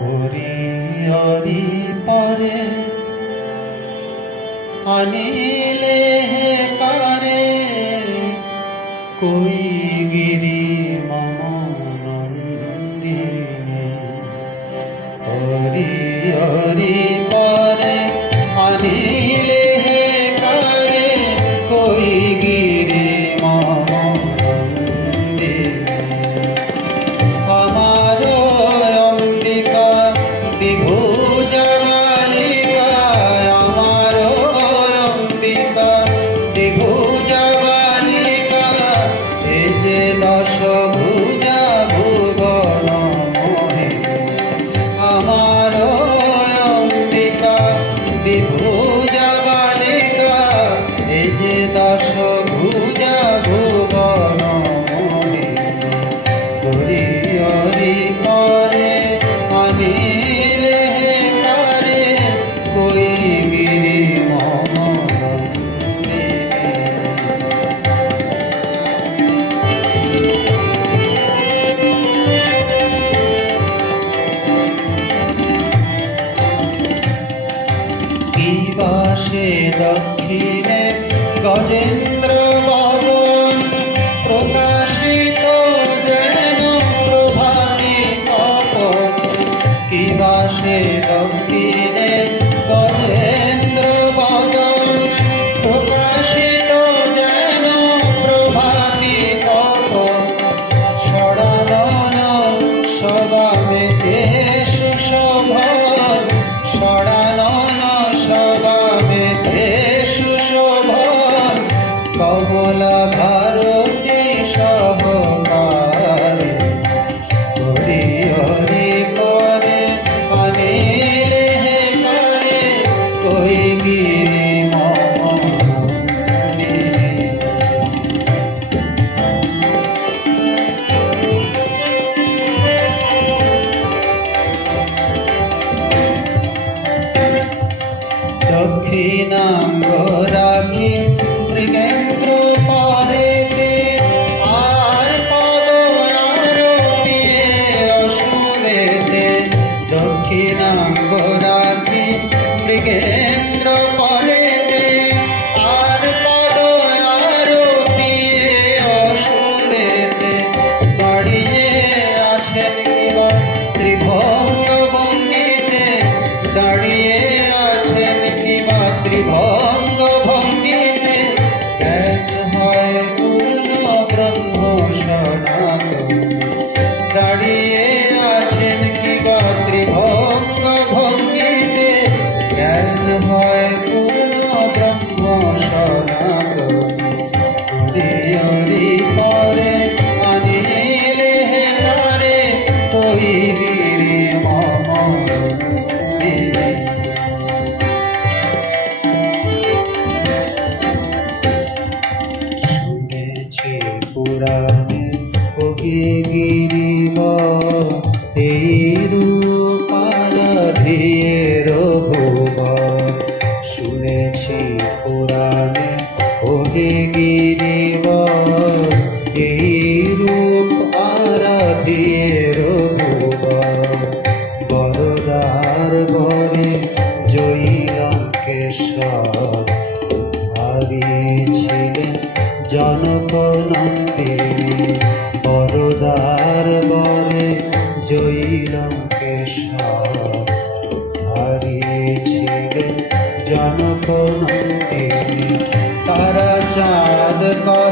করিয়রি পরে। আনিলে হে কারে কই গিরি মম নন্দিনী করিয়রি পরে আনিলে দক্ষিণ দক্ষিণাঙ্গরা Bhagavan. পুরাণের ওকে か